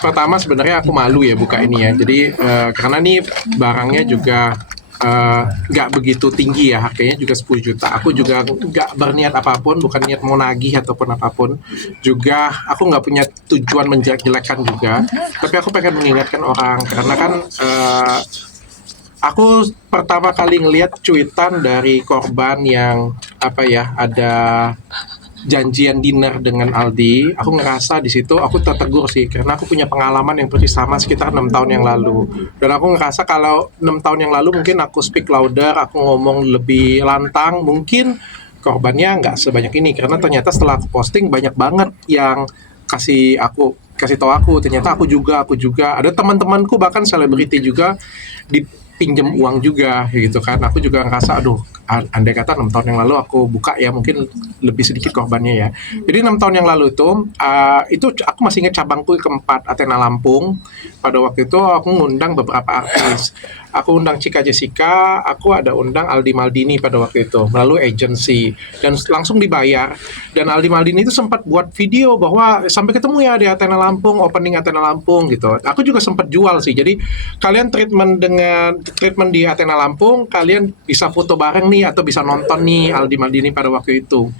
Pertama sebenarnya aku malu ya buka ini ya. Jadi karena nih barangnya juga nggak begitu tinggi ya, harganya juga 10 juta. Aku juga nggak berniat apapun, bukan niat mau nagih ataupun apapun. Juga aku nggak punya tujuan menjelek-jelekan juga. Tapi aku pengen mengingatkan orang karena kan aku pertama kali ngelihat cuitan dari korban yang apa ya, ada janjian dinner dengan Aldi. Aku ngerasa di situ aku tertegur sih karena aku punya pengalaman yang persis sama sekitar 6 tahun yang lalu. Dan aku ngerasa kalau 6 tahun yang lalu mungkin aku speak louder, aku ngomong lebih lantang, mungkin korbannya nggak sebanyak ini karena ternyata setelah aku posting banyak banget yang kasih tahu aku, ternyata aku juga ada teman-temanku bahkan selebriti juga dipinjam uang juga gitu kan. Aku juga ngerasa aduh, andai kata 6 tahun yang lalu aku buka ya mungkin lebih sedikit korbannya ya. Jadi 6 tahun yang lalu itu aku masih ingat cabangku keempat Athena Lampung. Pada waktu itu aku ngundang beberapa artis. Aku undang Cika Jessica, aku ada undang Aldi Maldini pada waktu itu melalui agency dan langsung dibayar. Dan Aldi Maldini itu sempat buat video bahwa sampai ketemu ya di Athena Lampung, opening Athena Lampung gitu. Aku juga sempat jual sih. Jadi kalian treatment di Athena Lampung, kalian bisa foto bareng nih atau bisa nonton nih Aldi Maldini pada waktu itu.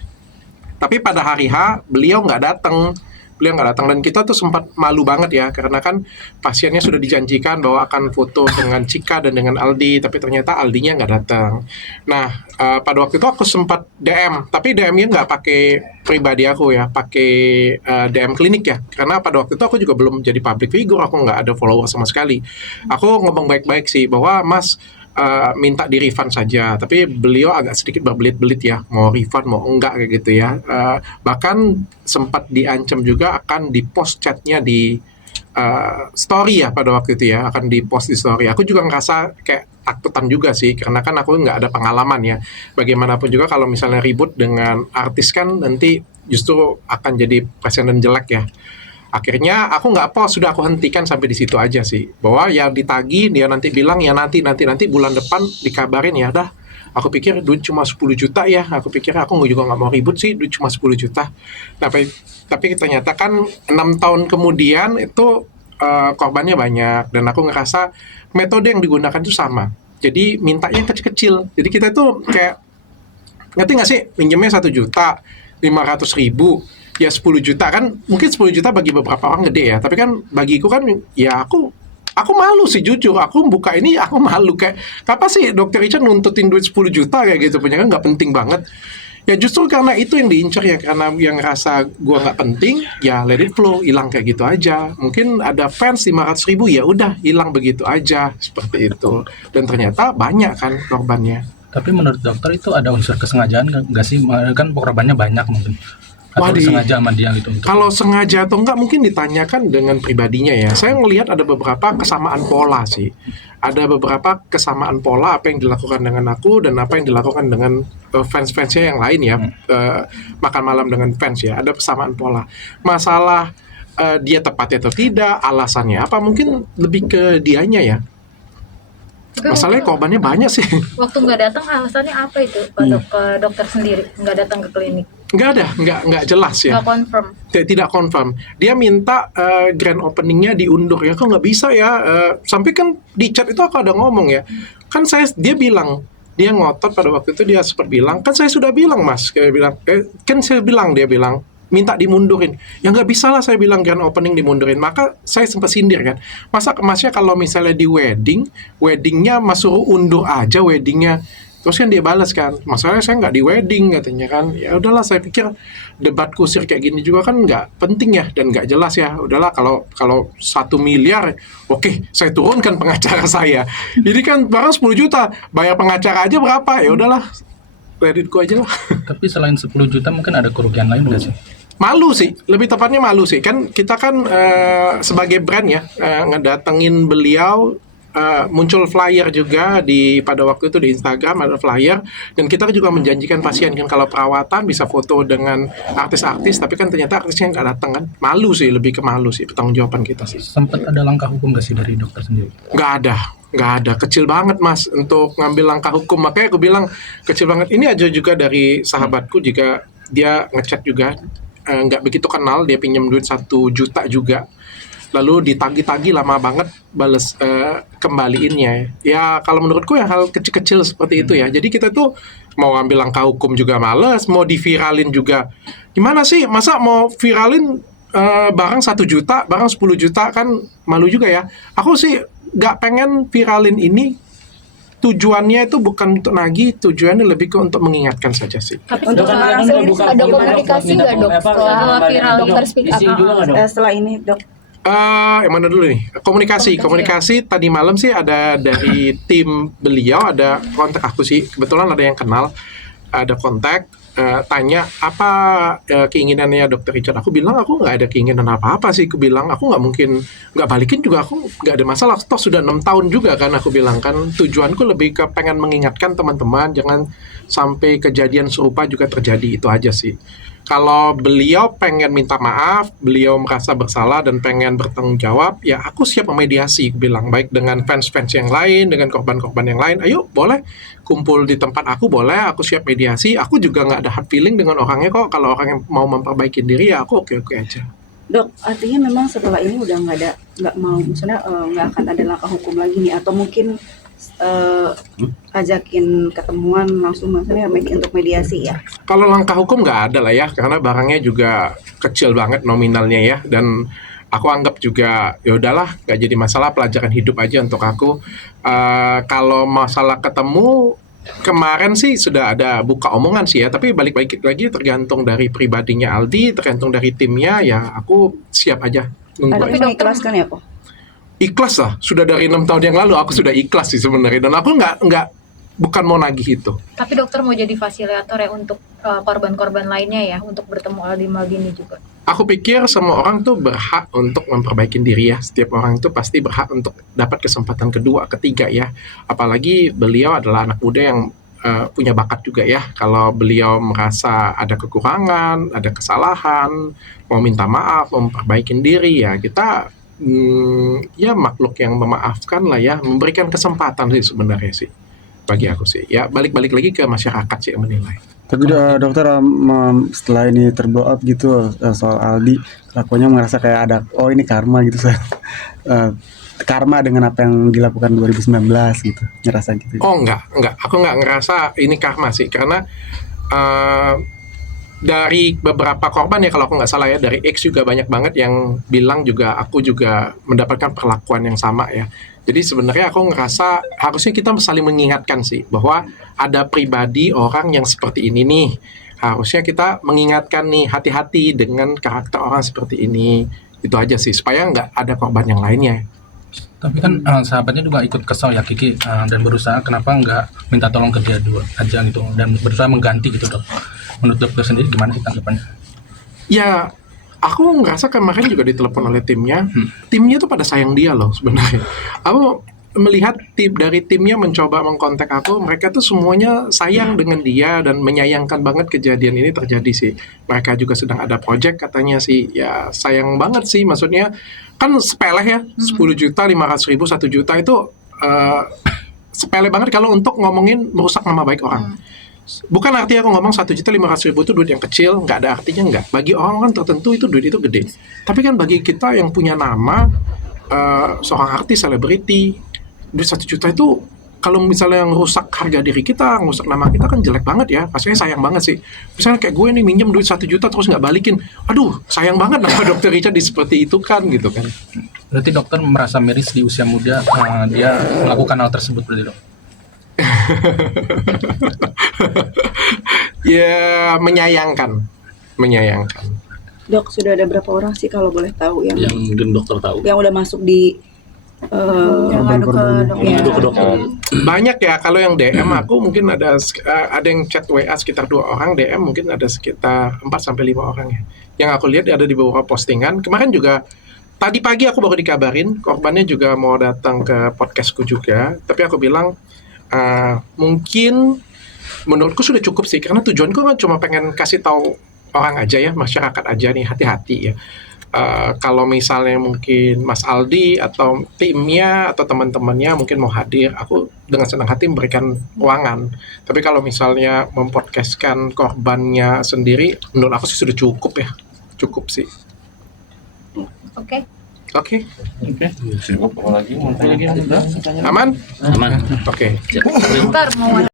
Tapi pada hari H beliau nggak datang dan kita tuh sempat malu banget ya karena kan pasiennya sudah dijanjikan bahwa akan foto dengan Cika dan dengan Aldi, tapi ternyata Aldinya nggak datang. Nah, pada waktu itu aku sempat DM, tapi DM-nya nggak pakai pribadi aku ya, pakai DM klinik ya, karena pada waktu itu aku juga belum jadi public figure, aku nggak ada follower sama sekali. Aku ngomong baik-baik sih bahwa Mas, minta di refund saja, tapi beliau agak sedikit berbelit-belit ya, mau refund mau enggak kayak gitu ya. Bahkan sempat diancam juga akan di-post chatnya di story ya pada waktu itu ya, akan di-post di story. Aku juga ngerasa kayak takutan juga sih, karena kan aku nggak ada pengalaman ya. Bagaimanapun juga kalau misalnya ribut dengan artis kan nanti justru akan jadi presiden jelek ya. Akhirnya aku nggak post, sudah aku hentikan sampai di situ aja sih. Bahwa ya ditagi, dia nanti bilang ya nanti bulan depan dikabarin ya dah. Aku pikir duit cuma 10 juta ya. Aku pikir aku juga nggak mau ribut sih, duit cuma 10 juta. Tapi ternyata kan 6 tahun kemudian itu korbannya banyak dan aku ngerasa metode yang digunakan itu sama. Jadi mintanya kecil-kecil. Jadi kita tuh kayak ngerti nggak sih, pinjamnya 1 juta 500 ribu, ya 10 juta kan, mungkin 10 juta bagi beberapa orang gede ya, tapi kan bagiku kan ya aku malu sih jujur, aku buka ini aku malu kayak apa sih dokter Richard nuntutin duit 10 juta kayak gitu, punya kan nggak penting banget. Ya justru karena itu yang diincar ya, karena yang ngerasa gua nggak penting ya let it flow, hilang kayak gitu aja. Mungkin ada fans 500 ribu ya udah hilang begitu aja seperti itu, dan ternyata banyak kan korbannya. Tapi menurut dokter itu ada unsur kesengajaan nggak sih? Kan korbannya banyak mungkin. Wah, Atau sengaja sama dia gitu untuk kalau sengaja atau enggak mungkin ditanyakan dengan pribadinya ya. Saya ngelihat ada beberapa kesamaan pola sih. Ada beberapa kesamaan pola apa yang dilakukan dengan aku dan apa yang dilakukan dengan fans-fansnya yang lain ya. Makan malam dengan fans ya. Ada kesamaan pola. Masalah dia tepat atau tidak, alasannya apa, mungkin lebih ke dianya ya. Tapi Masalahnya waktu, korbannya banyak sih. waktu nggak datang alasannya apa itu Pak ke dokter sendiri nggak datang ke klinik? Nggak ada, nggak jelas ya. Nggak confirm. Tidak confirm. Dia minta grand openingnya diundur ya. Kok nggak bisa ya? Sampai kan di chat itu aku ada ngomong ya. Kan dia bilang, dia ngotot pada waktu itu, dia sempat bilang, kan saya sudah bilang mas, kayak bilang, kan saya bilang, dia bilang minta dimundurin. Ya nggak bisa lah saya bilang grand opening dimundurin. Maka saya sempat sindir kan. Masa masnya kalau misalnya di weddingnya mas suruh undur aja weddingnya. Terus kan dia balas kan, masalahnya saya nggak di wedding katanya kan. Ya udahlah, saya pikir debat kusir kayak gini juga kan nggak penting ya dan nggak jelas ya. Udahlah, kalau 1 miliar, oke, saya turunkan pengacara saya. Jadi kan barang 10 juta, bayar pengacara aja berapa? Ya udahlah, kreditku aja lah. tapi selain 10 juta mungkin ada kerugian lain nggak sih? Malu sih, lebih tepatnya malu sih. Kan kita kan sebagai brand ya, ngedatengin beliau, muncul flyer juga pada waktu itu di Instagram ada flyer, dan kita juga menjanjikan pasien kan kalau perawatan bisa foto dengan artis-artis, tapi kan ternyata artisnya nggak datang kan. Malu sih, lebih ke malu sih, pertanggungjawaban kita sih. Sempat ada langkah hukum nggak sih dari dokter sendiri? Nggak ada, kecil banget mas untuk ngambil langkah hukum. Makanya aku bilang kecil banget. Ini aja juga dari sahabatku juga, dia ngechat juga, nggak begitu kenal, dia pinjam duit 1 juta juga. lalu ditagi-tagi lama banget bales kembaliinnya. Ya kalau menurutku ya hal kecil-kecil seperti itu ya. Jadi kita tuh mau ambil langkah hukum juga males, mau diviralin juga. Gimana sih? Masa mau viralin barang 1 juta, barang 10 juta kan malu juga ya. Aku sih nggak pengen viralin ini. Tujuannya itu bukan untuk nagih, tujuannya lebih ke untuk mengingatkan saja sih. Tapi Untuk setelah sekarang sendiri buka ada gimana, komunikasi minta nggak dok apa, setelah ada viral dokter speak isi up? juga nggak, Dok? Setelah ini dok, Yang mana dulu nih? Komunikasi tadi malam sih ada dari tim beliau, ada kontak aku sih. Kebetulan ada yang kenal, ada kontak, tanya apa keinginannya Dokter Richard. Aku bilang aku nggak ada keinginan apa-apa sih. Aku bilang aku nggak mungkin nggak balikin juga. Aku nggak ada masalah. Toh sudah 6 tahun juga kan. Aku bilang kan tujuanku lebih ke pengen mengingatkan teman-teman jangan sampai kejadian serupa juga terjadi. Itu aja sih. Kalau beliau pengen minta maaf, beliau merasa bersalah dan pengen bertanggung jawab, ya aku siap memediasi, bilang baik dengan fans-fans yang lain, dengan korban-korban yang lain. Ayo, boleh kumpul di tempat aku, boleh. Aku siap mediasi. Aku juga nggak ada hard feeling dengan orangnya kok. Kalau orang yang mau memperbaiki diri, ya aku oke-oke aja. dok artinya memang setelah ini udah nggak mau, maksudnya nggak akan ada langkah hukum lagi nih, atau mungkin ajakin ketemuan langsung, maksudnya untuk mediasi ya. Kalau langkah hukum nggak ada lah ya, karena barangnya juga kecil banget nominalnya ya, dan aku anggap juga ya udahlah, nggak jadi masalah, pelajaran hidup aja untuk aku. Kalau masalah ketemu kemarin sih sudah ada buka omongan sih ya, tapi balik lagi tergantung dari pribadinya Aldi, tergantung dari timnya ya. Aku siap aja nunggu. Tapi mengikhlaskan ya kok. Ikhlas lah, sudah dari 6 tahun yang lalu aku sudah ikhlas sih sebenarnya, dan aku nggak bukan mau nagih itu. Tapi dokter mau jadi fasilitator ya untuk korban-korban lainnya ya, untuk bertemu Aldi Maldini juga. Aku pikir semua orang tuh berhak untuk memperbaiki diri ya. Setiap orang itu pasti berhak untuk dapat kesempatan kedua, ketiga ya. Apalagi beliau adalah anak muda yang punya bakat juga ya. Kalau beliau merasa ada kekurangan, ada kesalahan, mau minta maaf, mau memperbaiki diri ya, kita ya makhluk yang memaafkan lah ya, memberikan kesempatan sih sebenarnya sih. Bagi aku sih, ya balik-balik lagi ke masyarakat sih yang menilai. Tapi dokter setelah ini terblow up gitu soal Aldi, kelakuannya merasa kayak ada ini karma gitu karma dengan apa yang dilakukan 2019 gitu, ngerasa gitu. Oh enggak, aku enggak ngerasa ini karma sih, karena dari beberapa korban ya kalau aku nggak salah ya, dari X juga banyak banget yang bilang juga aku juga mendapatkan perlakuan yang sama ya. Jadi sebenarnya aku ngerasa harusnya kita saling mengingatkan sih bahwa ada pribadi orang yang seperti ini nih. Harusnya kita mengingatkan nih, hati-hati dengan karakter orang seperti ini. Itu aja sih, supaya nggak ada korban yang lainnya. Tapi kan sahabatnya juga ikut kesal ya Kiki, dan berusaha kenapa nggak minta tolong ke dia dulu aja gitu, dan berusaha mengganti gitu dok. Menurut dokter sendiri gimana sih tanggapannya? Ya, aku ngerasa kemarin juga ditelepon oleh timnya. Timnya tuh pada sayang dia loh sebenarnya. Aku melihat dari timnya mencoba mengkontak aku, mereka tuh semuanya sayang dengan dia dan menyayangkan banget kejadian ini terjadi sih. Mereka juga sedang ada project katanya sih, ya sayang banget sih, maksudnya kan sepele ya, 10 juta, 500 ribu, 1 juta itu sepele banget kalau untuk ngomongin merusak nama baik orang. Bukan artinya aku ngomong 1.500.000 itu duit yang kecil, nggak ada artinya, nggak. Bagi orang tertentu itu duit itu gede. Tapi kan bagi kita yang punya nama, seorang artis, selebriti, duit 1 juta itu kalau misalnya yang rusak harga diri kita, rusak nama kita kan jelek banget ya. Pastinya sayang banget sih. Misalnya kayak gue nih minjem duit 1 juta terus nggak balikin. Aduh, sayang banget nama Dokter Richard seperti itu kan gitu kan. Berarti dokter merasa miris di usia muda dia melakukan hal tersebut berarti dok? Ya menyayangkan. Dok, sudah ada berapa orang sih kalau boleh tahu yang mungkin dokter tahu, yang udah masuk di Yang ngadu ke dokter. dokter. Banyak ya, kalau yang DM aku mungkin ada yang chat WA sekitar 2 orang, DM mungkin ada sekitar 4-5 orang ya. Yang aku lihat ada di beberapa postingan. Kemarin juga tadi pagi aku baru dikabarin korbannya juga mau datang ke podcastku juga, tapi aku bilang mungkin menurutku sudah cukup sih, karena tujuanku kan cuma pengen kasih tahu orang aja ya, masyarakat aja nih, hati-hati ya. Kalau misalnya mungkin Mas Aldi atau timnya atau teman-temannya mungkin mau hadir, aku dengan senang hati memberikan ruangan. Tapi kalau misalnya mempodcastkan korbannya sendiri, menurut aku sih sudah cukup ya, cukup sih. Oke. Oke, Oke. Siap. Apa lagi? Mau tanya lagi? Udah? aman? Aman. Oke. Ntar mau